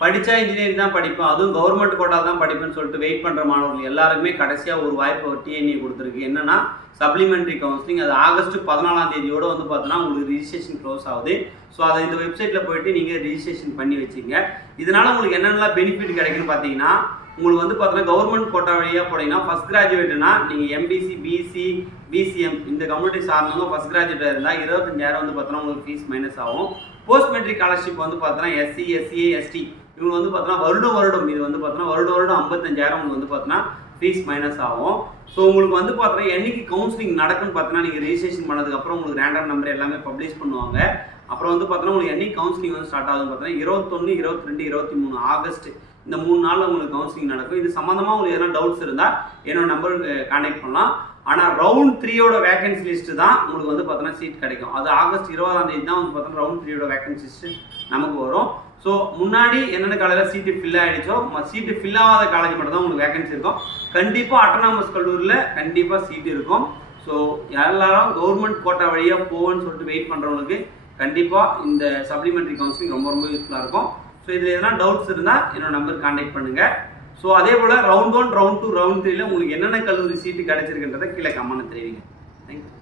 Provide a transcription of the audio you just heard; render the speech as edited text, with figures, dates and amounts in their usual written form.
படித்தா இன்ஜினியரிங் தான் படிப்பேன், அதுவும் கவர்மெண்ட் கோட்டா தான் படிப்பேன்னு சொல்லிட்டு வெயிட் பண்ணுற மாணவர்கள் எல்லாருக்குமே கடைசியாக ஒரு வாய்ப்பை டிஎன்ஏ கொடுத்துருக்கு. என்னன்னா சப்ளிமெண்ட்ரி கவுன்சிலிங். அது ஆகஸ்ட் 14ஆம் தேதியோட வந்து பார்த்தோன்னா உங்களுக்கு ரிஜிஸ்ட்ரேஷன் க்ளோஸ் ஆகுது. ஸோ அதை இந்த வெப்சைட்டில் போயிட்டு நீங்கள் ரிஜிஸ்ட்ரேஷன் பண்ணி வச்சுங்க. இதனால் உங்களுக்கு என்னென்னலாம் பெனிஃபிட் கிடைக்குன்னு பார்த்தீங்கன்னா, உங்களுக்கு வந்து பார்த்தீங்கன்னா கவர்மெண்ட் கோட்டா வழியாக போனீங்கன்னா ஃபஸ்ட் கிராஜுவேட்னா நீங்கள் எம்பிசி, பிசி, பிசிஎம் இந்த கம்யூனிட்டி சார்ந்தவங்க ஃபஸ்ட் கிராஜுவேட்டாக இருந்தால் 25,000 வந்து பார்த்தோன்னா உங்களுக்கு ஃபீஸ் மைனஸ் ஆகும். போஸ்ட் மெட்ரிக் ஸ்காலர்ஷிப் வந்து பார்த்தோன்னா எஸ்சி, எஸ்சிஏ, எஸ்டி இவங்க வந்து பார்த்தோன்னா வருடம் இது வந்து பார்த்தோன்னா வருடம் 55,000 உங்களுக்கு வந்து பார்த்தோன்னா ஃபீஸ் மைனஸ் ஆகும். ஸோ உங்களுக்கு வந்து பார்த்தோன்னா என்னைக்கு கவுன்சிலிங் நடக்குன்னு பார்த்தோன்னா நீங்கள் ரிஜிஸ்ட்ரேஷன் பண்ணதுக்கப்புறம் உங்களுக்கு ரேண்டம் நம்பர் எல்லாமே பப்ளிஷ் பண்ணுவாங்க. அப்புறம் வந்து பார்த்தோன்னா உங்களுக்கு என்னைக்கு கவுன்சிலிங் வந்து ஸ்டார்ட் ஆகுதுன்னு பார்த்தோன்னா 21, 22, 23 ஆகஸ்ட் இந்த 3 நாளில் உங்களுக்கு கவுன்சிலிங் நடக்கும். இது சம்மந்தமாக உங்களுக்கு எதனா டவுட்ஸ் இருந்தால் என்னோட நம்பருக்கு கான்டாக்ட் பண்ணலாம். ஆனால் ரவுண்ட் 3யோட வேகன்சி லிஸ்ட்டு தான் உங்களுக்கு வந்து பார்த்தோன்னா சீட் கிடைக்கும். அது ஆகஸ்ட் 20ஆம் தேதி தான் வந்து பார்த்தோன்னா ரவுண்ட் 3யோட வேகன்சி லிஸ்ட்டு நமக்கு வரும். ஸோ முன்னாடி என்னென்ன காலேஜில் சீட்டு ஃபில் ஆகிடுச்சோ சீட்டு ஃபில் ஆகாத காலேஜ் மட்டும் தான் உங்களுக்கு வேகன்சி இருக்கும். கண்டிப்பாக அட்டானமஸ் கல்லூரியில் கண்டிப்பாக சீட்டு இருக்கும். ஸோ எல்லாரும் கவர்மெண்ட் கோட்டா வழியாக போவோன்னு சொல்லிட்டு வெயிட் பண்ணுறவங்களுக்கு கண்டிப்பாக இந்த சப்ளிமெண்ட்ரி கவுன்சிலிங் ரொம்ப ரொம்ப யூஸ்ஃபுல்லாக இருக்கும். ஸோ இதில் எதனா டவுட்ஸ் இருந்தால் என்னோட நம்பர் கான்டாக்ட் பண்ணுங்கள். ஸோ அதே போல் ரவுண்ட் 1, ரவுண்ட் 2, ரவுண்ட் 3ல உங்களுக்கு என்னென்ன கல்லூரி சீட்டு கிடைச்சிருக்குன்றதை கீழே கமெண்ட் தெரிவிங்க. தேங்க்யூ.